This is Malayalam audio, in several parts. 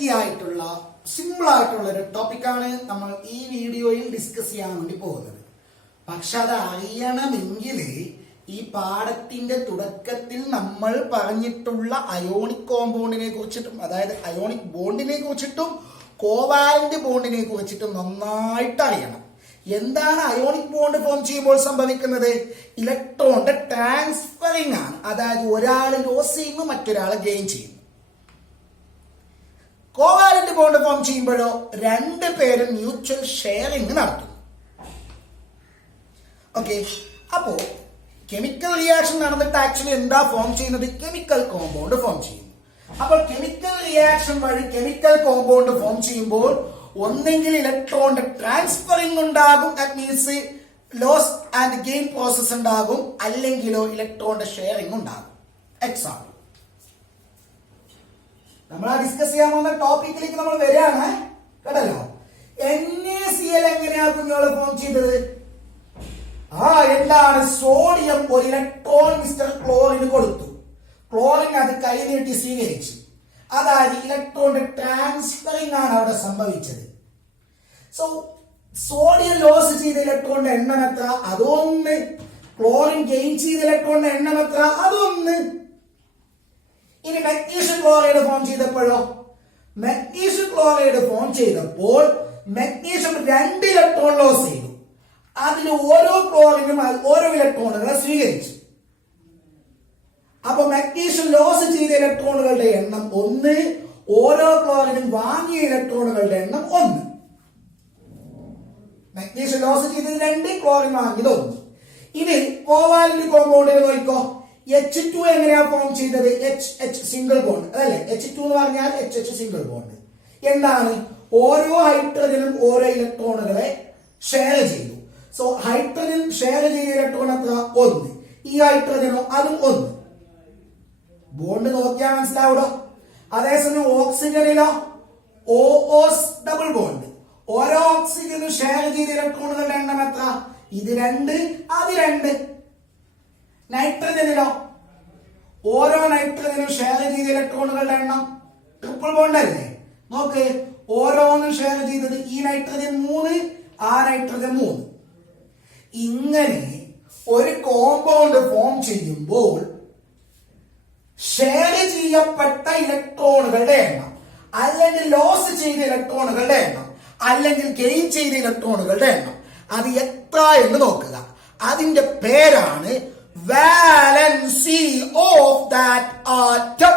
ഈസി ആയിട്ടുള്ള സിമ്പിൾ ആയിട്ടുള്ള ഒരു ടോപ്പിക്കാണ് നമ്മൾ ഈ വീഡിയോയിൽ ഡിസ്കസ് ചെയ്യാൻ വേണ്ടി പോകുന്നത്. പക്ഷെ അത് അറിയണമെങ്കിൽ ഈ പാഠത്തിന്റെ തുടക്കത്തിൽ നമ്മൾ പറഞ്ഞിട്ടുള്ള അയോണിക് കോമ്പൗണ്ടിനെ കുറിച്ചിട്ടും, അതായത് അയോണിക് ബോണ്ടിനെ കുറിച്ചിട്ടും കോവാലന്റ് ബോണ്ടിനെ കുറിച്ചിട്ടും നന്നായിട്ട് അറിയണം. എന്താണ് അയോണിക് ബോണ്ട് ഫോം ചെയ്യുമ്പോൾ സംഭവിക്കുന്നത്? ഇലക്ട്രോണിന്റെ ട്രാൻസ്ഫറിങ് ആണ്. അതായത് ഒരാൾ ലോസ് ചെയ്യുന്നു, മറ്റൊരാൾ ഗെയിൻ ചെയ്യുന്നു. കോവാലന്റ് ബോണ്ട് ഫോം ചെയ്യുമ്പോഴോ രണ്ടു പേരും മ്യൂച്വൽ ഷെയറിംഗ് നടത്തുന്നു. ഓക്കെ, അപ്പോ കെമിക്കൽ റിയാക്ഷൻ നടന്നിട്ട് ആക്ച്വലി എന്താ ഫോം ചെയ്യുന്നത്? കെമിക്കൽ കോമ്പൗണ്ട് ഫോം ചെയ്യുന്നു. അപ്പോൾ കെമിക്കൽ റിയാക്ഷൻ വഴി കെമിക്കൽ കോമ്പൗണ്ട് ഫോം ചെയ്യുമ്പോൾ ഒന്നെങ്കിൽ ഇലക്ട്രോണിന്റെ ട്രാൻസ്ഫറിംഗ് ഉണ്ടാകും, that means loss and gain process ഉണ്ടാകും, അല്ലെങ്കിലോ ഇലക്ട്രോണിന്റെ ഷെയറിംഗ് ഉണ്ടാകും. എക്സാമ്പിൾ നമ്മൾ ആ ഡിസ്കസ് ചെയ്യാൻ പോകുന്ന ടോപ്പിക്കിലേക്ക് നമ്മൾ വരികയാണ് കേട്ടല്ലോ. NaCl എങ്ങനെയാ കുഞ്ഞോളെ ഫോം ചെയ്തത്? എന്താണ്? സോഡിയം ഒരു ഇലക്ട്രോൺ മിസ്റ്റർ ക്ലോറിന് കൊടുത്തു, ക്ലോറിൻ അത് കൈനീട്ടി സ്വീകരിച്ചു. അതായത് ഇലക്ട്രോണിന്റെ ട്രാൻസ്ഫറിംഗ് ആണ് അവിടെ സംഭവിച്ചത്. സോ സോഡിയം ലോസ് ചെയ്ത ഇലക്ട്രോണിന്റെ എണ്ണം എത്ര? അതൊന്ന്. ക്ലോറിൻ ഗെയിൻ ചെയ്ത ഇലക്ട്രോണിന്റെ എണ്ണം എത്ര? അതൊന്ന്. ഇനി മഗ്നീഷ്യം ക്ലോറൈഡ് ഫോം ചെയ്തപ്പോഴോ? മഗ്നീഷ്യം ക്ലോറൈഡ് ഫോം ചെയ്തപ്പോൾ മഗ്നീഷ്യം 2 ഇലക്ട്രോൺ ലോസ് ചെയ്തു. അതിൽ ഓരോ ക്ലോറിനും ഓരോ ഇലക്ട്രോണുകളെ സ്വീകരിച്ചു. അപ്പൊ മഗ്നീഷ്യം ലോസ് ചെയ്ത ഇലക്ട്രോണുകളുടെ എണ്ണം 1, ഓരോ ക്ലോറിനും വാങ്ങിയ ഇലക്ട്രോണുകളുടെ എണ്ണം 1. മഗ്നീഷ്യം ലോസ് ചെയ്തത് 2, ക്ലോറിൻ വാങ്ങിയത് 1. ഇനി കോവാലന്റ് കോമ്പൗണ്ടിൽ നോക്കിക്കോ. H2 എങ്ങനെയാ ഫോം ചെയ്തത്? H സിംഗിൾ ബോണ്ട് അതല്ലേ? H2 എന്ന് പറഞ്ഞാൽ HH സിംഗിൾ ബോണ്ട്. എന്താണ്? ഓരോ ഹൈഡ്രജനും ഓരോ ഇലക്ട്രോണുകളെ ഷെയർ ചെയ്തു. സോ ഹൈഡ്രജൻ ഷെയർ ചെയ്ത ഇലക്ട്രോൺ എത്ര? 1. ഈ ഹൈഡ്രജനോ അതും 1. ബോണ്ട് നോക്കിയാൽ മനസ്സിലാവൂടോ. അതേസമയം ഓക്സിജനിലോ OOs ഡബിൾ ബോണ്ട്. ഓരോ ഓക്സിജനും ഷെയർ ചെയ്ത ഇലക്ട്രോണുകളുടെ എണ്ണം എത്ര? ഇത് 2, അത് 2. നൈട്രജനിലോ ഓരോ നൈട്രജനും ഷെയർ ചെയ്ത ഇലക്ട്രോണുകളുടെ എണ്ണം ട്രിപ്പിൾ ബോണ്ട് അല്ലേ? നോക്ക്, ഓരോന്നും ഷെയർ ചെയ്തത് ഈ നൈട്രജൻ 3, ആ നൈട്രജൻ 3. ഇങ്ങനെ ഒരു കോമ്പൗണ്ട് ഫോം ചെയ്യുമ്പോൾ ഷെയർ ചെയ്യപ്പെട്ട ഇലക്ട്രോണുകളുടെ എണ്ണം, അല്ലെങ്കിൽ ലോസ് ചെയ്ത ഇലക്ട്രോണുകളുടെ എണ്ണം, അല്ലെങ്കിൽ ഗെയിൻ ചെയ്ത ഇലക്ട്രോണുകളുടെ എണ്ണം, അത് എത്ര എന്ന് നോക്കുക. അതിന്റെ പേരാണ് valency of that atom.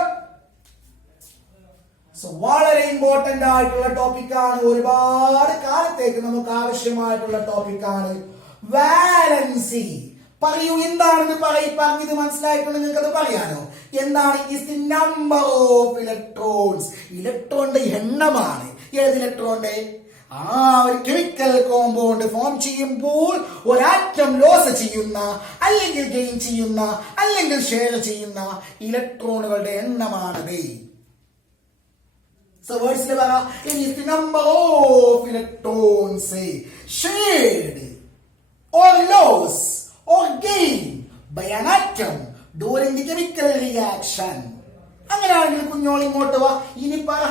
So വളരെ ഇമ്പോർട്ടന്റ് ആയിട്ടുള്ള ടോപ്പിക്കാണ്. ഒരുപാട് കാലത്തേക്ക് നമുക്ക് ആവശ്യമായിട്ടുള്ള ടോപ്പിക്കാണ് വാലൻസി. പറയൂ, എന്താണെന്ന് പറഞ്ഞത് മനസ്സിലായിട്ടുണ്ട്? നിങ്ങൾക്ക് അത് പറയാനോ? എന്താണ്? Is the number of electrons. ഇലക്ട്രോണിന്റെ എണ്ണമാണ്. ഏത് ഇലക്ട്രോണിന്റെ? ഒരു കെമിക്കൽ കോമ്പൗണ്ട് ഫോം ചെയ്യുമ്പോൾ ഒരാറ്റം ലോസ് ചെയ്യുന്ന, അല്ലെങ്കിൽ ഗെയിൻ ചെയ്യുന്ന, അല്ലെങ്കിൽ ഷെയർ ചെയ്യുന്ന ഇലക്ട്രോണുകളുടെ എണ്ണമാണത്. So words le bara, it is the number of electrons shared or loss or gain by an atom during the chemical reaction. അങ്ങനെയാണെങ്കിൽ കുഞ്ഞോളി ഇങ്ങോട്ട് വാ. ഇനി പറ,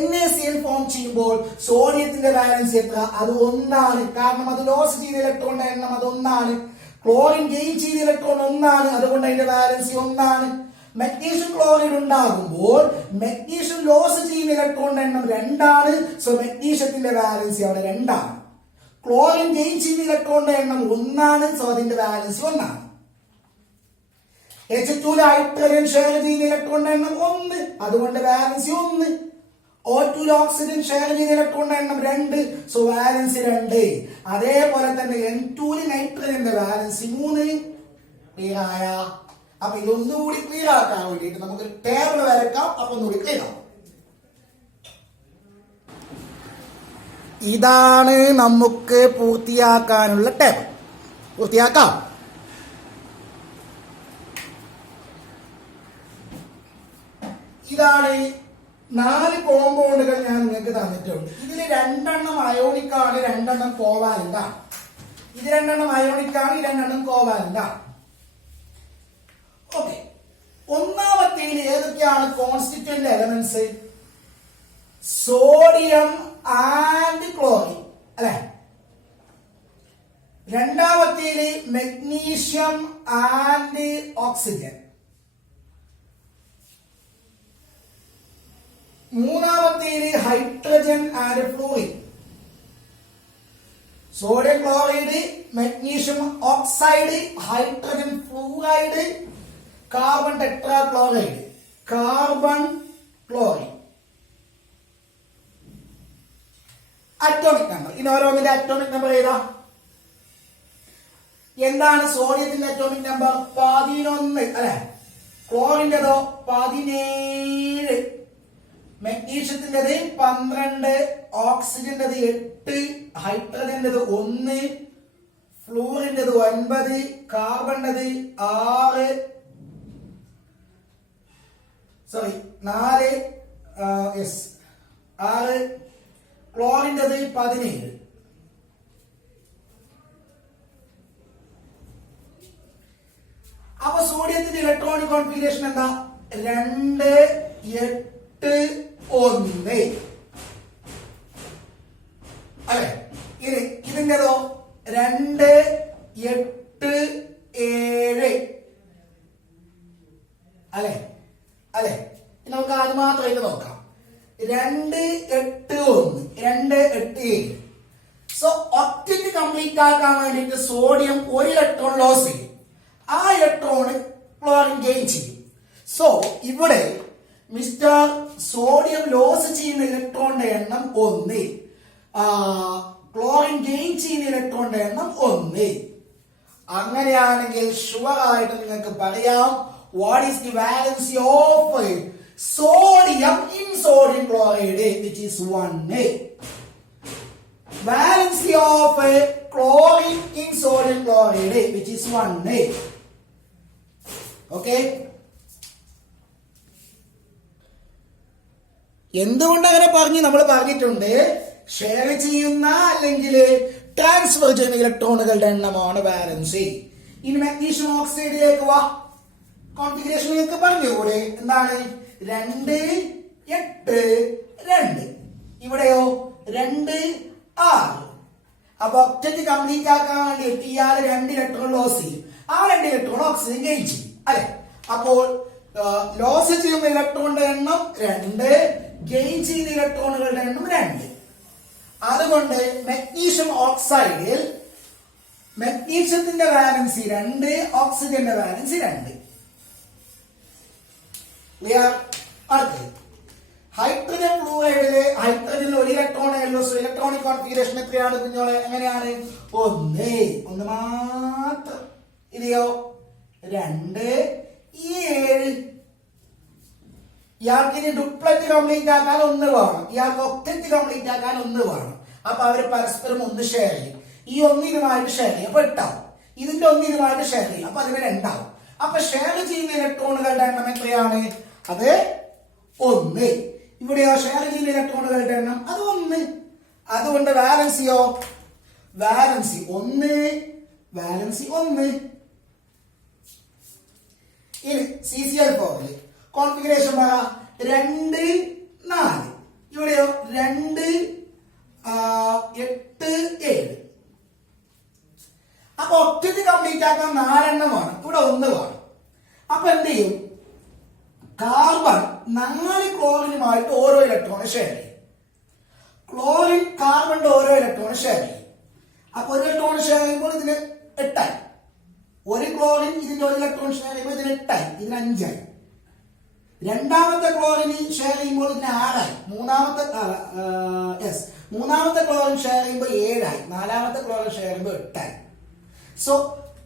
NaCl ഫോം ചെയ്യുമ്പോൾ സോഡിയത്തിന്റെ വാലൻസി എത്ര? അത് 1. കാരണം അത് ലോസ് ചെയ്ത ഇലക്ട്രോണിന്റെ എണ്ണം അത് 1. ക്ലോറിൻ ഗെയിൻ ചെയ്ത ഇലക്ട്രോൺ 1, അതുകൊണ്ട് അതിന്റെ വാലൻസി 1. മഗ്നീഷ്യം ക്ലോറൈഡ് ഉണ്ടാകുമ്പോൾ മഗ്നീഷ്യം ലോസ് ചെയ്യുന്ന ഇലക്ട്രോണിന്റെ എണ്ണം 2. സോ മഗ്നീഷ്യത്തിന്റെ വാലൻസി അവിടെ 2. ക്ലോറിൻ ഗെയിൻ ചെയ്ത ഇലക്ട്രോണിന്റെ എണ്ണം 1. സോ അതിന്റെ വാലൻസി 1. H2 ഹൈഡ്രജൻ ഷെയർ ചെയ്യുന്ന ഇലക്ട്രോണിന്റെ എണ്ണം 1, അതുകൊണ്ട് വാലൻസി 1. O2 ഓക്സിജൻ ഷെയർ ചെയ്ത ഇലക്ട്രോണിന്റെ എണ്ണം 2, സോ വാലൻസി 2. അതേപോലെ തന്നെ N2 നൈട്രജന്റെ വാലൻസി 3. ക്ലിയർ ആയ? അപ്പൊ ഇതൊന്നുകൂടി ക്ലിയർ ആക്കാൻ വേണ്ടിയിട്ട് നമുക്കൊരു ടേബിൾ വരക്കാം. അപ്പൊ ഒന്നുകൂടി ക്ലിയർ ആവും. ഇതാണ് നമുക്ക് പൂർത്തിയാക്കാനുള്ള ടേബിൾ. പൂർത്തിയാക്കാം. ഇതാണ് 4 കോമ്പൗണ്ടുകൾ ഞാൻ നിങ്ങൾക്ക് തന്നിട്ടുണ്ട്. ഇതിൽ 2 അയോണിക് ആണ്, 2 കോവാലന്റ് ആണ്. ഇത് 2 അയോണിക് ആണ്, 2 കോവാലന്റ് ആണ്. ഓക്കെ, ഒന്നാമത്തേതിൽ ഏതൊക്കെയാണ് constituent elements? Sodium and chlorine അല്ലെ. രണ്ടാമത്തേല് മെഗ്നീഷ്യം ആൻഡ് ഓക്സിജൻ. മൂന്നാമത്തേല് hydrogen and fluorine. Sodium chloride, magnesium oxide, hydrogen fluoride, carbon tetrachloride, carbon chloride. Atomic number. ഇനി ഓരോന്നിന്റെ അറ്റോമിക് നമ്പർ ഏതാ? എന്താണ് സോഡിയത്തിന്റെ അറ്റോമിക് നമ്പർ? 11 അല്ലെ. ക്ലോറിന്റെതോ 17, മെഗ്നീഷ്യത്തിൻ്റെത് 12, ഓക്സിജന്റെത് 8, ഹൈഡ്രജന്റെത് 1, ഫ്ലൂറിന്റെത് 9, കാർബണിന്റെത് 4, ക്ലോറിന്റെത് 17. അപ്പൊ സോഡിയത്തിന്റെ ഇലക്ട്രോണിക് കോൺഫിഗറേഷൻ എന്താ? 2, 8, 1 അല്ലെ. ഇനി ഇതിൻ്റെതോ 2, 8, 7 അല്ലെ. അല്ലെ, നമുക്ക് അത് മാത്രമായിട്ട് നോക്കാം. 2, 8, 1, 2, 8, 7. സോ ഒക്ടറ്റ് കംപ്ലീറ്റ് ആക്കാൻ വേണ്ടിയിട്ട് സോഡിയം ഒരു ഇലക്ട്രോൺ ലോസ് ചെയ്യും. ആ ഇലക്ട്രോണ് ക്ലോറിൻ ഗെയിൻ ചെയ്യും. സോ ഇവിടെ മിസ്റ്റർ സോഡിയം ലോസ് ചെയ്യുന്ന ഇലക്ട്രോണിന്റെ എണ്ണം 1, ക്ലോറിൻ ഗെയിൻ ചെയ്യുന്ന ഇലക്ട്രോണിന്റെ എണ്ണം 1. അങ്ങനെയാണെങ്കിൽ ഷുവർ ആയിട്ട് നിങ്ങൾക്ക് പറയാം what is the valency of sodium in sodium chloride, which is 1. Valency of chlorine in sodium chloride, which is 1. Okay. എന്തുകൊണ്ട് അങ്ങനെ പറഞ്ഞു? നമ്മൾ പറഞ്ഞിട്ടുണ്ട് ഷെയർ ചെയ്യുന്ന അല്ലെങ്കിൽ ട്രാൻസ്ഫർ ചെയ്യുന്ന ഇലക്ട്രോണുകളുടെ എണ്ണമാണ് വാലൻസി. ഇനി മാഗ്നീഷ്യം ഓക്സൈഡിലേക്ക് വാ. കോൺഫിഗറേഷൻ നിങ്ങൾക്ക് പറഞ്ഞുകൂടെ? എന്താണ്? 2, 8, 2. ഇവിടെയോ 2, 6. അപ്പൊ ഒക്ടറ്റ് കംപ്ലീറ്റ് ആക്കാൻ വേണ്ടി ഇയാൾ 2 ഇലക്ട്രോൺ ലോസ് ചെയ്യും. ആ 2 ഇലക്ട്രോൺ ഓക്സിജൻ ഗെയിൻ ചെയ്യും അല്ലെ. അപ്പോൾ ലോസ് ചെയ്യുന്ന ഇലക്ട്രോണിന്റെ എണ്ണം 2, ഗെയിൻ ചെയ്യുന്ന ഇലക്ട്രോണുകളുടെ എണ്ണം 2. അതുകൊണ്ട് മെഗ്നീഷ്യം ഓക്സൈഡിൽ മെഗ്നീഷ്യത്തിന്റെ വാലൻസി 2, ഓക്സിജന്റെ വാലൻസി 2. അടുത്തത് ഹൈഡ്രജൻ ഫ്ലൂറൈഡില് ഹൈഡ്രജനിൽ 1 ഇലക്ട്രോൺ ഇലക്ട്രോണിക് കോൺഫിഗറേഷൻ എത്രയാണ് കുഞ്ഞോളെ? എങ്ങനെയാണ്? 1 മാത്രം. ഇതെയോ 2, 7. ഇയാൾക്ക് ഇനി ഡുപ്ലറ്റ് കംപ്ലീറ്റ് ആക്കാൻ 1 വേണം. ഇയാൾക്ക് ഒക്ടറ്റ് കംപ്ലീറ്റ് ആക്കാൻ 1 വേണം. അപ്പൊ അവര് പരസ്പരം 1 ഷെയർ ചെയ്യും. ഈ 1 ഇതുമായിട്ട് ഷെയർ ചെയ്യും. അപ്പൊ 8 ആവും. ഇതിന്റെ 1 ഇതുമായിട്ട് ഷെയർ ചെയ്യും. അപ്പൊ അതിന് 2 ആവും. അപ്പൊ ഷെയർ ചെയ്യുന്ന ഇലക്ട്രോണുകളുടെ എണ്ണം എത്രയാണ്? അത് 1. ഇവിടെയോ ഷെയർ ചെയ്യുന്ന ഇലക്ട്രോണുകളുടെ എണ്ണം അത് 1. അതുകൊണ്ട് വാലൻസിയോ? വാലൻസി 1. ഇനി CCl4 കോൺഫിഗറേഷൻ 2, 4. ഇവിടെയോ 2, 8, 7. അപ്പൊ ഒക്ടറ്റ് കംപ്ലീറ്റ് ആക്കാൻ 4 എണ്ണം വേണം. ഇവിടെ 1 വേണം. അപ്പൊ എന്ത് ചെയ്യും? കാർബൺ 4 ക്ലോറിനുമായിട്ട് ഓരോ ഇലക്ട്രോൺ ഷെയർ ചെയ്യും. ക്ലോറിൻ കാർബണിന്റെ ഓരോ ഇലക്ട്രോൺ ഷെയർ ചെയ്യും. അപ്പൊ 1 ഇലക്ട്രോൺ ഷെയർ ചെയ്യുമ്പോൾ ഇതിന് 8 ആയി. 1 ക്ലോറിൻ ഇതിന്റെ 1 ഇലക്ട്രോൺ ഷെയർ ചെയ്യുമ്പോൾ ഇതിന് 8 ആയി. ഇതിന് 5 ആയി. രണ്ടാമത്തെ ക്ലോറിൻ ഷെയർ ചെയ്യുമ്പോൾ ഇതിന് 6 ആയി. മൂന്നാമത്തെ ക്ലോറിൻ ഷെയർ ചെയ്യുമ്പോൾ 7 ആയി. നാലാമത്തെ ക്ലോറിൻ ഷെയർ ചെയ്യുമ്പോൾ 8 ആയി. സോ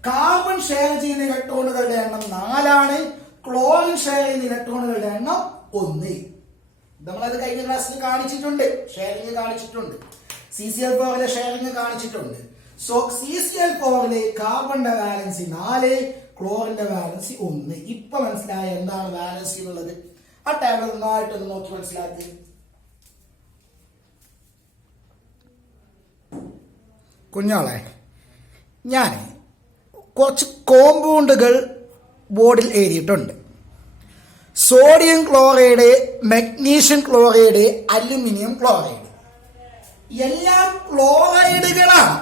കാർബൺ ഷെയർ ചെയ്യുന്ന ഇലക്ട്രോണുകളുടെ എണ്ണം 4 ആണ്. ക്ലോറിൻ ഷെയർ ചെയ്യുന്ന ഇലക്ട്രോണുകളുടെ എണ്ണം 1. നമ്മളത് കഴിഞ്ഞ ക്ലാസ്സിൽ കാണിച്ചിട്ടുണ്ട്. ഷെയറിംഗ് കാണിച്ചിട്ടുണ്ട്. CCl4 ഷെയറിംഗ് കാണിച്ചിട്ടുണ്ട്. സോ CCl4 കാർബണിന്റെ വാലൻസി 4, ക്ലോറിന്റെ വാലൻസി 1. ഇപ്പൊ മനസ്സിലായ എന്താണ് വാലൻസി എന്നുള്ളത്? ആ ടേബിൾ നന്നായിട്ടൊന്ന് നോക്കി മനസ്സിലാക്കി. കുഞ്ഞാളെ, ഞാൻ കുറച്ച് കോമ്പൗണ്ടുകൾ ബോർഡിൽ എഴുതിയിട്ടുണ്ട്. Sodium chloride, magnesium chloride, aluminium chloride എല്ലാം ക്ലോറൈഡുകളാണ്.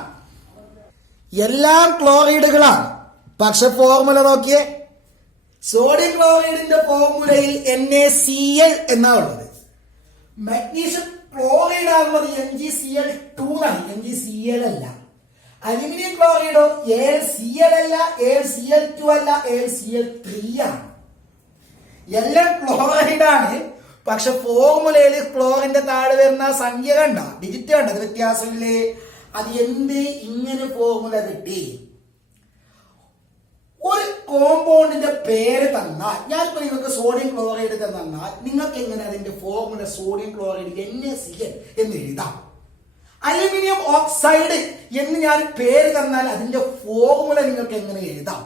എല്ലാം ക്ലോറൈഡുകളാണ്. പക്ഷെ ഫോർമുല നോക്കിയേ. സോഡിയം ക്ലോറൈഡിന്റെ ഫോർമുലയിൽ NaCl എന്നാ ഉള്ളത്. മഗ്നീഷ്യം ക്ലോറൈഡ് ആകുന്നത് MgCl2 ആണ്, MgCl അല്ല. അലുമിനിയം ക്ലോറൈഡോ AlCl അല്ല, AlCl2 അല്ല, AlCl3 ആണ്. എല്ലാം ക്ലോറൈഡ് ആണ്. പക്ഷെ ഫോർമുലയിൽ ക്ലോറിന്റെ താഴെ വരുന്ന സംഖ്യ കണ്ട, ഡിജിറ്റ് കണ്ട, അത് വ്യത്യാസമില്ലേ? അത് എന്ത് ഇങ്ങനെ ഫോർമുല കിട്ടി? ഒരു കോമ്പൗണ്ടിന്റെ പേര് തന്നാൽ, ഞാനിപ്പോ നിങ്ങൾക്ക് സോഡിയം ക്ലോറൈഡ് തന്നാൽ നിങ്ങൾക്ക് എങ്ങനെ അതിന്റെ ഫോർമുല സോഡിയം ക്ലോറൈഡ് NaCl എന്ന് എഴുതാം? അലുമിനിയം ഓക്സൈഡ് എന്ന് ഞാൻ പേര് തന്നാൽ അതിന്റെ ഫോർമുല നിങ്ങൾക്ക് എങ്ങനെ എഴുതാം?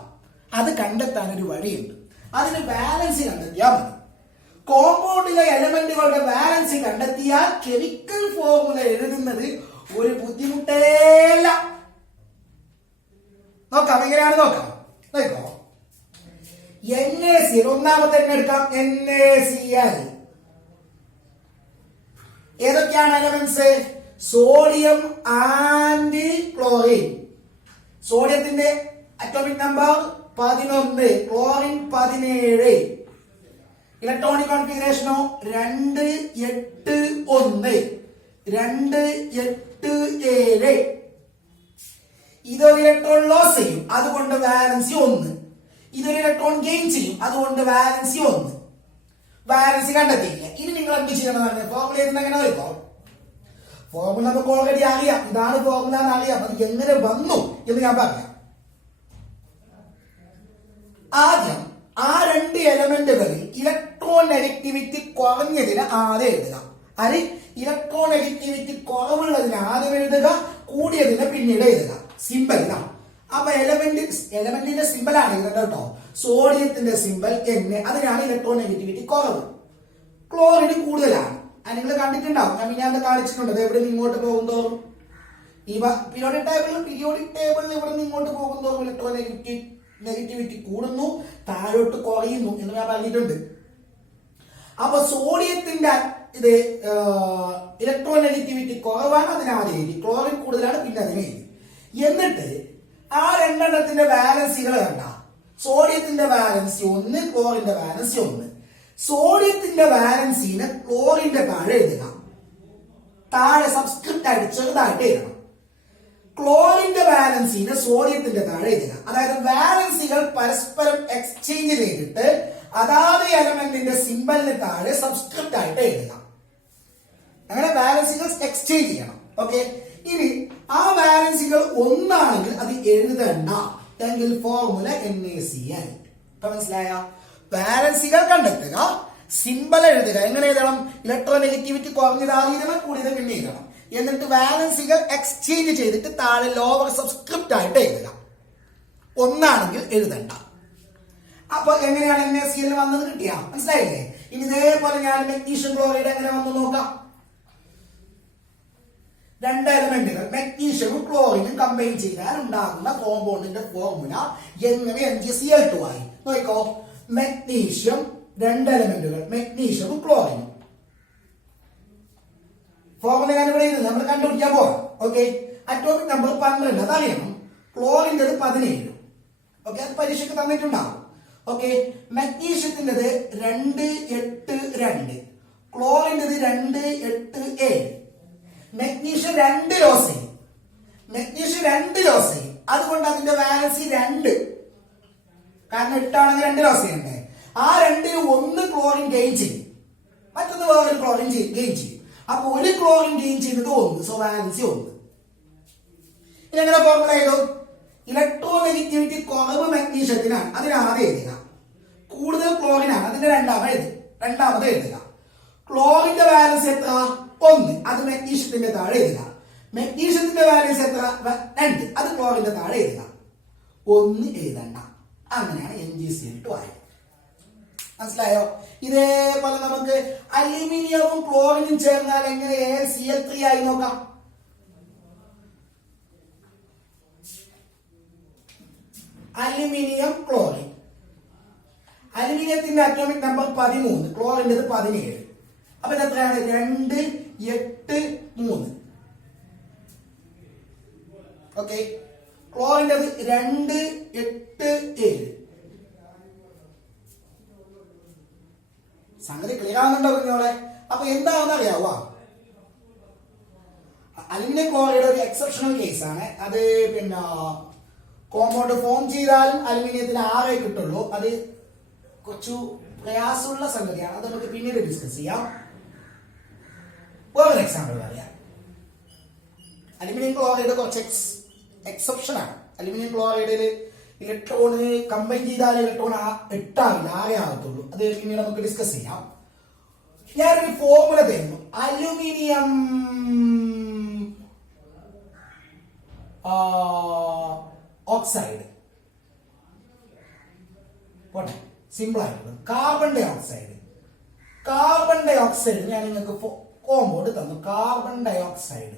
അത് കണ്ടെത്താൻ ഒരു വഴിയുണ്ട്. അതിന് ബാലൻസ് കണ്ടെത്തിയാൽ മതി. കോമ്പൗണ്ടിലെ എലമെന്റുകളുടെ ബാലൻസ് കണ്ടെത്തിയാൽ കെമിക്കൽ ഫോർമുല എഴുതുന്നത് ഒരു ബുദ്ധിമുട്ടേല്ല. നോക്കാം, എങ്ങനെയാണ് നോക്കാം. നോക്കോ, NaCl ഒന്നാമത്തെ തന്നെ എടുക്കാം. NaCl ഏതൊക്കെയാണ് എലമെന്റ്സ്? Sodium and chlorine. സോഡിയത്തിന്റെ അറ്റോമിക് നമ്പർ 11, ക്ലോറിൻ 17. ഇലക്ട്രോണിക് കോൺഫിഗറേഷനോ 2, 8, 1, 2, 8, 7. ഇതൊരു ഇലക്ട്രോൺ ലോസ് ചെയ്യും, അതുകൊണ്ട് വാലൻസി 1. ഇതൊരു ഇലക്ട്രോൺ ഗെയിൻ ചെയ്യും, അതുകൊണ്ട് വാലൻസി 1. വാലൻസി കണ്ടെത്തിയില്ല. ഇനി നിങ്ങൾ എന്ത് ചെയ്യണമെന്ന് ഫോർമുല എങ്ങനെ നോക്കോ. ഫോർമുല നമുക്ക് ഓൾറെഡി അറിയാം. ഇതാണ് ഫോർമുല എന്ന് അറിയാം. അത് എങ്ങനെ വന്നു എന്ന് ഞാൻ പറയാം. ആദ്യം ആ രണ്ട് എലമെന്റുകളിൽ ഇലക്ട്രോൺ നെഗറ്റിവിറ്റി കുറഞ്ഞതിന് ആദ്യം എഴുതുക. അത് ഇലക്ട്രോൺ നെഗറ്റിവിറ്റി കുറവുള്ളതിന് ആദ്യം എഴുതുക, കൂടിയതിന് പിന്നീട് എഴുതുക. സിമ്പിൾ ഇതാണ്. അപ്പൊ എലമെന്റിന്റെ സിമ്പിൾ ആണ് ഇത് കേട്ടോ. സോഡിയത്തിന്റെ സിമ്പിൾ Na, അതിനാണ് ഇലക്ട്രോൺ നെഗറ്റിവിറ്റി കുറവ്. ക്ലോറിന് കൂടുതലാണ്. അത് നിങ്ങൾ കണ്ടിട്ടുണ്ടാവും. ഞാൻ കാണിച്ചിട്ടുണ്ട്. എവിടെ നിന്ന് ഇങ്ങോട്ട് പോകുന്തോറും ഇവ പീരിയോഡിക് ടേബിളിൽ ഇവിടെ നിന്ന് ഇങ്ങോട്ട് പോകുന്തോറും ഇലക്ട്രോൺ നെഗറ്റിവിറ്റി കൂടുന്നു, താഴോട്ട് കുറയുന്നു എന്ന് ഞാൻ പറഞ്ഞിട്ടുണ്ട്. അപ്പൊ സോഡിയത്തിന്റെ ഇത് ഇലക്ട്രോൺ നെഗറ്റിവിറ്റി കുറവാണ്, അതിനാദ്യം എഴുതി. ക്ലോറിൻ കൂടുതലാണ്, പിന്നെ അതിനെ എഴുതി. എന്നിട്ട് ആ രണ്ടെണ്ണത്തിന്റെ ബാലൻസുകൾ കണ്ട. സോഡിയത്തിന്റെ ബാലൻസി 1, ക്ലോറിന്റെ ബാലൻസി 1. സോഡിയത്തിന്റെ ബാലൻസിന് ക്ലോറിന്റെ താഴെ എഴുതുക. താഴെ സബ്സ്ക്രിപ്റ്റ് ആയിട്ട് ചെറുതായിട്ട് എഴുതണം. ക്ലോറിന്റെ ബാലൻസിന് സോഡിയത്തിന്റെ താഴെ എഴുതുക. അതായത് ബാലൻസികൾ പരസ്പരം എക്സ്ചേഞ്ച് ചെയ്തിട്ട് അതാത് എലമെന്റിന്റെ സിമ്പലിന് താഴെ സബ്സ്ക്രിപ്റ്റ് ആയിട്ട് എഴുതുക. അങ്ങനെ ബാലൻസുകൾ എക്സ്ചേഞ്ച് ചെയ്യണം. ഓക്കെ. ഇനി ആ ബാലൻസുകൾ ഒന്നാണെങ്കിൽ അത് എഴുതണ്ട എങ്കിൽ ഫോർമുല NaCl. ഇപ്പൊ മനസ്സിലായ? ബാലൻസുകൾ കണ്ടെത്തുക, സിമ്പൽ എഴുതുക. എങ്ങനെ എഴുതണം? ഇലക്ട്രോൺ നെഗറ്റിവിറ്റി കുറഞ്ഞത് ആദ്യം എഴുതണം, കൂടിയത് പിന്നെ എഴുതണം. എന്നിട്ട് ബാലൻസുകൾ എക്സ്ചേഞ്ച് ചെയ്തിട്ട് താഴെ ലോവർ സബ്സ്ക്രിപ്റ്റ് ആയിട്ട് എഴുതുക. ഒന്നാണെങ്കിൽ എഴുതണ്ട. അപ്പൊ എങ്ങനെയാണ് NaCl വന്നത് കിട്ടിയ? മനസ്സിലായില്ലേ? ഇനി ഇതേപോലെ ഞാൻ മഗ്നീഷ്യം ക്ലോറൈഡ് എങ്ങനെ വന്നു നോക്കാം. രണ്ട് എലമെന്റുകൾ മഗ്നീഷ്യവും ക്ലോറിനും കമ്പൈൻ ചെയ്താൽ ഉണ്ടാകുന്ന കോമ്പൗണ്ടിന്റെ ഫോർമുല എങ്ങനെ MgCl2 ആയി നോക്കോ. മഗ്നീഷ്യം, രണ്ട് എലമെന്റുകൾ മഗ്നീഷ്യവും ക്ലോറിനും. ഫോർമുല ഞാൻ ഇവിടെ നമ്മൾ കണ്ടുപിടിക്കാൻ പോകാം. ഓക്കെ. Atomic number 12 അതറിയണം. ക്ലോറിൻ്റെത് 17. ഓക്കെ, അത് പരീക്ഷയ്ക്ക് തന്നിട്ടുണ്ടാവും. ഓക്കെ. മഗ്നീഷ്യത്തിൻ്റെത് 2, 8, 2. ക്ലോറിൻ്റെത് 2, 8, 7. മഗ്നീഷ്യം 2 ലോസ് ചെയ്യും. അതുകൊണ്ട് അതിന്റെ വാലൻസി 2. കാരണം 8 ആണെങ്കിൽ 2 ലോസ് ചെയ്യണ്ടേ. ആ 2ൽ 1 ക്ലോറിൻ ഗെയിൻ ചെയ്യും, മറ്റൊന്ന് വേറൊരു ക്ലോറിൻ ഗെയിൻ ചെയ്യും. അപ്പൊ ഒരു ക്ലോറിൻ ഗെയിൻ ചെയ്യുന്നത് 1, സോ വാലൻസി 1. ഇതെങ്ങനെ ഫോർമുല ചെയ്തു? ഇലക്ട്രോൺ നെഗറ്റിവിറ്റി കുറവ് മഗ്നീഷ്യത്തിനാണ്, അതിനാദ്യം എഴുതുക. കൂടുതൽ ക്ലോറിനാണ്, അതിന്റെ രണ്ടാമത് എഴുതുക. ക്ലോറിന്റെ ബാലൻസ് എത്ര? 1, അത് മഗ്നീഷ്യത്തിന്റെ താഴെ എഴുതുക. മഗ്നീഷ്യത്തിന്റെ ബാലൻസ് എത്ര? 2, അത് ക്ലോറിന്റെ താഴെ എഴുതുക. 1 എഴുതണ്ട. അങ്ങനെയാണ് MgCl2 ആയത്. മനസ്സിലായോ? ഇതേപോലെ നമുക്ക് അലുമിനിയവും ക്ലോറിനും ചേർന്നാൽ എങ്ങനെ AlCl3 ആയി നോക്കാം. Aluminium chlorine. അലുമിനിയത്തിന്റെ അറ്റോമിക് നമ്പർ 13, ക്ലോറിൻ്റെത് 17. അപ്പൊ ഇത് എത്രയാണ്? 2, 8, 3. ഓക്കെ, ക്ലോറിൻ്റെത് 2, 8, 7. സംഗതി ക്ലിയർ ആവുന്നുണ്ടോ കുഞ്ഞോളെ? അപ്പൊ എന്താണെന്ന് അറിയാവോ? അലുമിനിയം ക്ലോറൈഡ് ഒരു എക്സെപ്ഷണൽ കേസ് ആണ്. അത് പിന്നെ കോമ്പൗണ്ട് ഫോം ചെയ്താലും അലുമിനിയത്തിന് 6 കിട്ടുള്ളൂ. അത് കുറച്ചു പ്രയാസമുള്ള സംഗതിയാണ്. അത് നമുക്ക് പിന്നീട് ഡിസ്കസ് ചെയ്യാം. വേറൊരു എക്സാമ്പിൾ പറയാം. അലുമിനിയം ക്ലോറൈഡ് കുറച്ച് എക്സെപ്ഷൻ ആണ്. അലുമിനിയം ക്ലോറൈഡിൽ ഇലക്ട്രോണ് കമ്പൈൻ ചെയ്താൽ ഇലക്ട്രോൺ 8 ആവില്ല, 6 ആകത്തുള്ളൂ. അത് പിന്നീട് നമുക്ക് ഡിസ്കസ് ചെയ്യാം. ഞാനൊരു ഫോർമുല തരുന്നു. അലുമിനിയം ഓക്സൈഡ് പോട്ടെ, സിമ്പിൾ ആയിട്ടുള്ളത്. കാർബൺ ഡൈ ഓക്സൈഡ് ഞാൻ നിങ്ങൾക്ക് കോമ്പൗണ്ട് തന്നു. Carbon dioxide,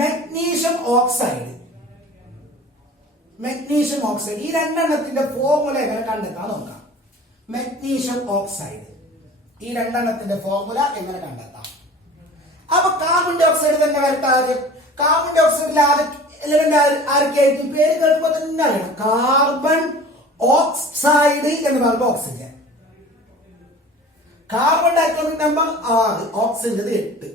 magnesium oxide. ഈ രണ്ടെണ്ണത്തിന്റെ ഫോർമുല എങ്ങനെ കണ്ടെത്താൻ നോക്കാം. മഗ്നീഷ്യം ഓക്സൈഡ്, ഈ രണ്ടെണ്ണത്തിന്റെ ഫോർമുല എങ്ങനെ കണ്ടെത്താം? അപ്പൊ കാർബൺ ഡൈ ഓക്സൈഡ് തന്നെ വരട്ടെ. ആദ്യം കാർബൺ ഡൈ ഓക്സൈഡിൽ എലിമെന്റ് ആരൊക്കെയായിരിക്കും? പേര് കേൾക്കുമ്പോൾ തന്നെ അറിയണം. കാർബൺ ഓക്സൈഡ് എന്ന് പറയുമ്പോൾ oxygen. Carbon atomic number 6, oxygen 8.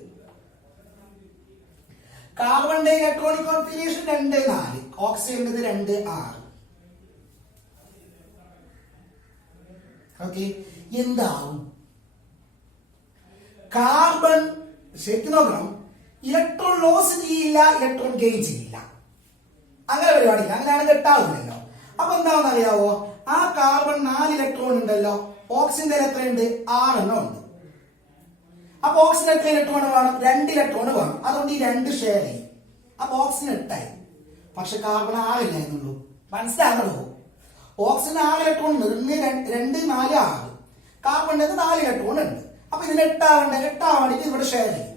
Carbon ഡൈ ഇലക്ട്രോണിക് കോൺഫിഗറേഷൻ 2, 4, ഓക്സിജൻ 2, 6. ഓക്കെ, എന്താവും? കാർബൺ ശരിക്കും നോക്കണം, ഇലക്ട്രോൺ ലോസ് ചെയ്യില്ല, ഇലക്ട്രോൺ ഗെയിൻ ചെയ്യില്ല. അങ്ങനെ പരിപാടിയില്ല, അങ്ങനെയാണ് കെട്ടാവില്ലല്ലോ. അപ്പൊ എന്താണെന്ന് അറിയാവോ? ആ കാർബൺ 4 ഇലക്ട്രോൺ ഉണ്ടല്ലോ, ഓക്സിജന്റെ എത്രയുണ്ട്? 6 എണ്ണം ഉണ്ട്. അപ്പൊ ഓക്സിജൻ എത്ര ഇലക്ട്രോൺ വേണം? 2 ഇലക്ട്രോൺ വേണം. അതുകൊണ്ട് ഈ 2 ഷെയർ ചെയ്യും. അപ്പൊ ഓക്സിജൻ 8 ആയി. പക്ഷെ കാർബൺ 6 ഇല്ലായിരുന്നുള്ളൂ. മനസ്സിലാകണോ? ഓക്സിജൻ 6 ഇലക്ട്രോൺ ഉണ്ട്. 2, 4, 6. കാർബണിന്റെ 4 ഇലക്ട്രോൺ ഉണ്ട്. അപ്പൊ ഇതിന് 8 ആവാൻ വേണ്ടിട്ട് ഇവിടെ ഷെയർ ചെയ്യും.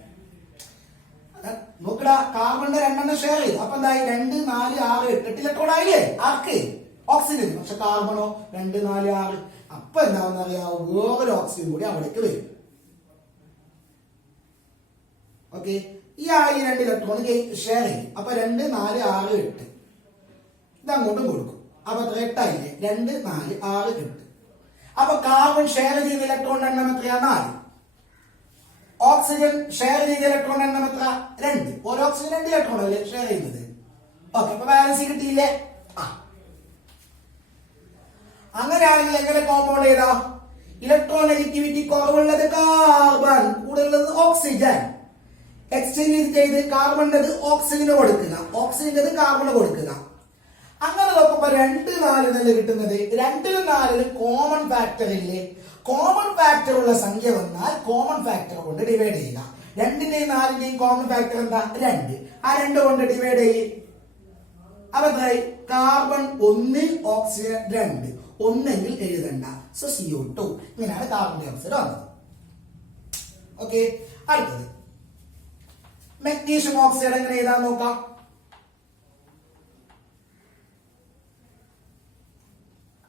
നോക്കടാ, കാർബണിന്റെ 2 ഷെയർ ചെയ്തു. അപ്പൊ എന്തായി? 2, 4, 6, 8 ഇലക്ട്രോൺ ആയില്ലേ ആർക്ക്? ഓക്സിജൻ. പക്ഷെ കാർബണോ 2, 4, 6. അപ്പൊ എന്താണെന്ന് അറിയാവോ? വേറൊരു ഓക്സിജൻ കൂടി അവിടേക്ക് വരും. ഓക്കെ, ഈ 2 ഇലക്ട്രോൺ ഷെയർ ചെയ്യും. അപ്പൊ 2, 4, 6, 8 ഇത് അങ്ങോട്ടും കൊടുക്കും. അപ്പൊ 8 ആയില്ലേ? 2, 4, 6, 8. അപ്പൊ കാർബൺ ഷെയർ ചെയ്ത ഇലക്ട്രോൺ എണ്ണം എത്രയാ? 4. ഓക്സിജൻ ഷെയർ ചെയ്ത ഇലക്ട്രോൺ എണ്ണം എത്ര? 2. ഒരു ഓക്സിജൻ 2 ഇലക്ട്രോൺ അല്ലേ ഷെയർ ചെയ്യുന്നത്. ഓക്കെ, അപ്പൊ ബാലൻസ് കിട്ടിയില്ലേ? അങ്ങനെയാണെങ്കിൽ എങ്ങനെ കോമ്പൗണ്ട് ചെയ്താ? ഇലക്ട്രോൺ നെഗറ്റിവിറ്റി കുറവുള്ളത് കാർബൺ, കൂടുതലുള്ളത് ഓക്സിജൻ. എക്സ്ചേഞ്ച് ചെയ്ത് കാർബണിൻ്റെത് ഓക്സിജന് കൊടുക്കുക, ഓക്സിജന്റേത് കാർബണ് കൊടുക്കുക. അങ്ങനെ നോക്കുമ്പോ 2, 4 എന്നല്ലേ കിട്ടുന്നത്. 2, 4 കോമൺ ഫാക്ടർ ഇല്ലേ? കോമൺ ഫാക്ടർ ഉള്ള സംഖ്യ വന്നാൽ കോമൺ ഫാക്ടർ കൊണ്ട് ഡിവൈഡ് ചെയ്യുക. 2ന്റെയും 4ന്റെയും കോമൺ ഫാക്ടർ എന്താ? 2. ആ 2 കൊണ്ട് ഡിവൈഡ് ചെയ്യും. അപ്പൊ എന്തായി? Carbon 1, oxygen 2. ഒന്നെങ്കിൽ എഴുതണ്ട. So CO2. ഇങ്ങനെയാണ് കാർബൺ ഡൈ ഓക്സൈഡ് വന്നത്. ഓക്കെ, അടുത്തത് മഗ്നീഷ്യം ഓക്സൈഡ് എങ്ങനെ എഴുതാൻ നോക്കാം.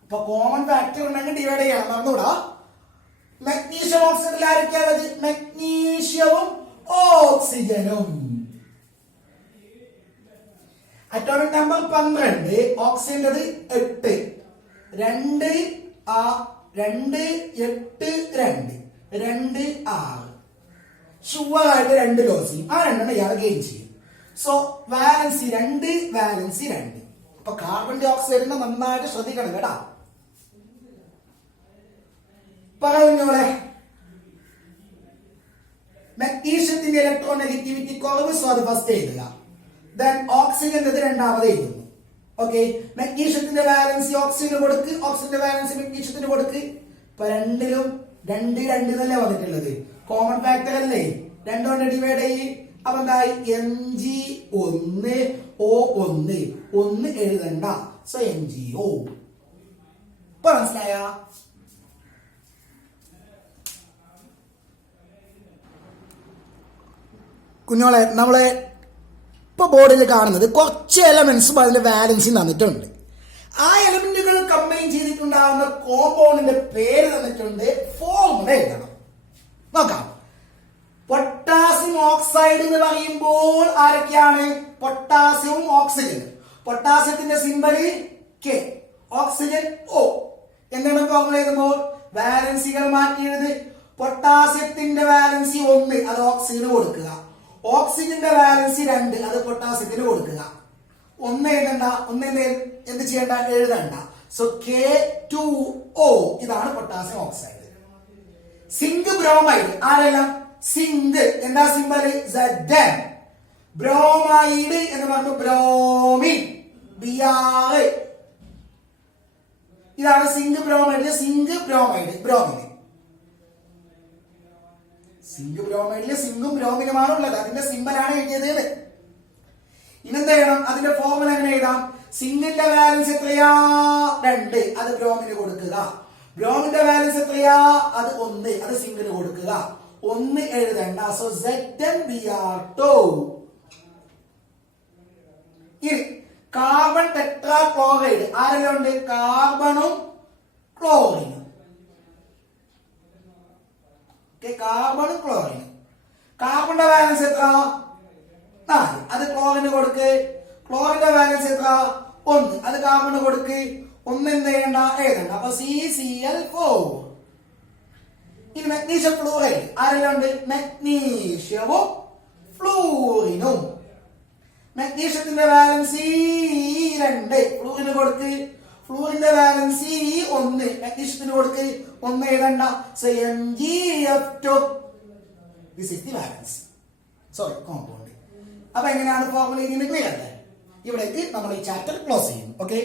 ഇപ്പൊ കോമൺ ഫാക്ടർ ഉണ്ടെങ്കിൽ ഡിവൈഡ് ചെയ്യണം, മറന്നുകൂടാ. മഗ്നീഷ്യം ഓക്സൈഡിൽ ആരൊക്കെയാണത്? മഗ്നീഷ്യവും ഓക്സിജനും. Atomic number 12, ഓക്സിജന്റേത് 8. 2, 8, 2, 2, 6. ഷുവർ ആയിട്ട് 2 ലോസ് ചെയ്യും. ആ 2 ഇയാളെ ഗെയിൻ ചെയ്യും. So valency 2, valency 2. അപ്പൊ കാർബൺ ഡൈ ഓക്സൈഡിനെ നന്നായിട്ട് ശ്രദ്ധിക്കണം കേട്ടാ. പറഞ്ഞോളെ, മഗ്നീഷ്യത്തിന്റെ ഇലക്ട്രോൺ നെഗറ്റിവിറ്റി കുറവ്, സോ അത് ഫസ്റ്റ് എഴുതുക. ദെൻ ഓക്സിജന്റെ രണ്ടാമത് എഴുതുന്നു. ഓക്കെ, മഗ്നീഷ്യത്തിന്റെ വാലൻസി ഓക്സിജന് കൊടുക്ക്, ഓക്സിജന്റെ വാലൻസി മഗ്നീഷ്യത്തിന് കൊടുക്ക്. ഇപ്പൊ 2ലും 2, 2 എന്നല്ലേ വന്നിട്ടുള്ളത്. കോമൺ ഫാക്ടർ അല്ലേ? 2 കൊണ്ട് ഡിവൈഡ് ചെയ്യും. അപ്പൊ എന്തായി? Mg1O1. 1 എഴുതണ്ട, സോ MgO. ഇപ്പൊ മനസ്സിലായ? കുഞ്ഞോളെ, നമ്മളെ ഇപ്പൊ ബോർഡിൽ കാണുന്നത് കുറച്ച് എലമെന്റ്സും അതിന്റെ വാലൻസി തന്നിട്ടുണ്ട്. ആ എലമെന്റുകൾ കമ്പൈൻ ചെയ്തിട്ടുണ്ടാകുന്ന കോമ്പൗണ്ടിന്റെ പേര് തന്നിട്ടുണ്ട്, ഫോർമുല എഴുതണം. നോക്കാം. പൊട്ടാസ്യം ഓക്സൈഡ് എന്ന് പറയുമ്പോൾ ആരൊക്കെയാണ്? പൊട്ടാസ്യവും ഓക്സിജനും. പൊട്ടാസ്യത്തിന്റെ സിമ്പൽ കെ, ഓക്സിജൻ O. എന്താണ് ഫോർമുല എഴുതുമ്പോൾ? വാലൻസികൾ മാറ്റി എഴുത്. പൊട്ടാസ്യത്തിന്റെ വാലൻസി 1, അത് ഓക്സിജന് കൊടുക്കുക. ഓക്സിജന്റെ വാലൻസി 2, അത് പൊട്ടാസ്യത്തിന് കൊടുക്കുക. 1 എഴുതണ്ട, 1 എന്ത് ചെയ്യണ്ട? എഴുതണ്ട. സോ K2O, ഇതാണ് പൊട്ടാസ്യം ഓക്സൈഡ്. സിങ്ക് ബ്രോമൈഡ് ആരെല്ലാം? സിങ്ക് എന്താ സിമ്പൽ? Zn. ബ്രോമൈഡ് എന്ന് പറഞ്ഞു ബ്രോമിൻ, Br. ഇതാണ് zinc bromide. Zinc bromide, bromine. Zinc ബ്രോമൈഡില് സിങ്കും ബ്രോമിനുമാണ് ഉള്ളത്. അതിന്റെ സിമ്പലാണ് എഴുതിയത്. ഇനെന്ത് ചെയ്യണം? അതിന്റെ ഫോർമുല എങ്ങനെ എഴുതാം? സിങ്കിന്റെ ബാലൻസ് എത്രയാ? 2, അത് ബ്രോമിന് കൊടുക്കുക. ബ്രോമിന്റെ ബാലൻസ് എത്രയാ? അത് 1, അത് സിങ്കിന് കൊടുക്കുക. 1 എഴുതണ്ട. So ZnBr2. ഇനി കാർബൺ ടെട്രാ ക്ലോറൈഡ് ആരെല്ലാം ഉണ്ട്? കാർബണും ക്ലോറിനും. കാർബണും ക്ലോറിനും. കാർബണിന്റെ ബാലൻസ് എത്ര? 4, അത് ക്ലോറിന് കൊടുക്ക്. ക്ലോറിന്റെ ബാലൻസ് എത്ര? 1, അത് കാർബണ് കൊടുക്ക്. 1 എന്ത് ചെയ്യണ്ട? എഴുതണ്ട. അപ്പൊ CCl4. ഇനി മഗ്നീഷ്യം ഫ്ലൂറൈഡ് ആരെല്ലാം ഉണ്ട്? മഗ്നീഷ്യവും ഫ്ലൂറിനും. മഗ്നീഷ്യത്തിന്റെ വാലൻസി 2, ഫ്ലൂറിന് കൊടുക്ക്. ഫ്ലൂറിന്റെ വാലൻസി 1, മഗ്നീഷ്യത്തിന് കൊടുക്ക്. 1 എഴുതണ്ട. So MgF2. This is the valence, sorry compound. അപ്പൊ എങ്ങനെയാണ് ഫോർമുല? ഇങ്ങനെ ക്ലിയർ അല്ലേ? ഇവിടേക്ക് നമ്മൾ ഈ ചാപ്റ്റർ ക്ലോസ് ചെയ്യുന്നു. ഓക്കെ.